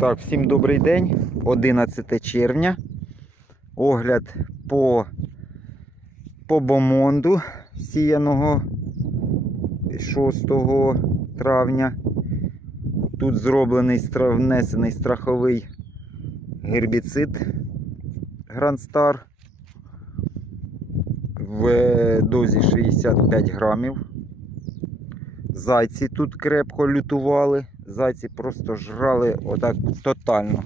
Так, всім добрий день. 11 червня. Огляд по, по бомонду сіяного 6 травня. Тут зроблений внесений страховий гербіцид Star в дозі 65 грамів. Зайці тут крепко лютували. Зайці просто жрали отак тотально.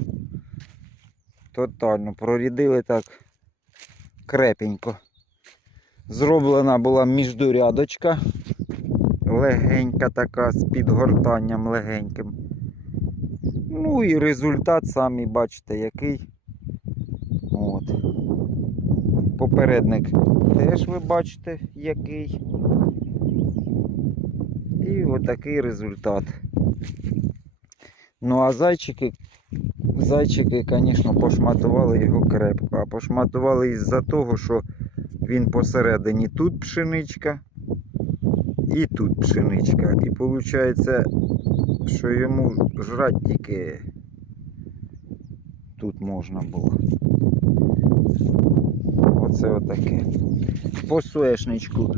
Тотально. Прорядили так крепенько. Зроблена була міждурядочка. Легенька така з підгортанням легеньким. Ну і результат самі бачите який. От. Попередник теж ви бачите який. І отакий результат. Ну а зайчики, зайчики, звісно, пошматували його крепко. А пошматували із-за того, що він посередині тут пшеничка і тут пшеничка. І виходить, що йому жрати тільки тут можна було. Оце отаке. По соєшничку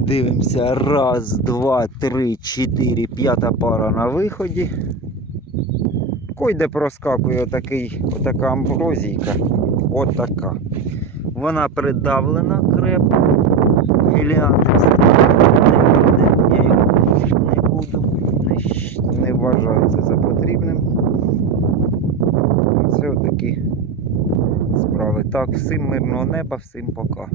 Дивимося. Раз, два, три, чотири, п'ята пара на виході. Койде проскакує отакий, отака амброзійка. Отака. Вона придавлена крепко. Гіліантик задавлена не. Я його не буду. Не, не вважаю це за потрібним. Оце отакі справи. Так, всім мирного неба, всім пока.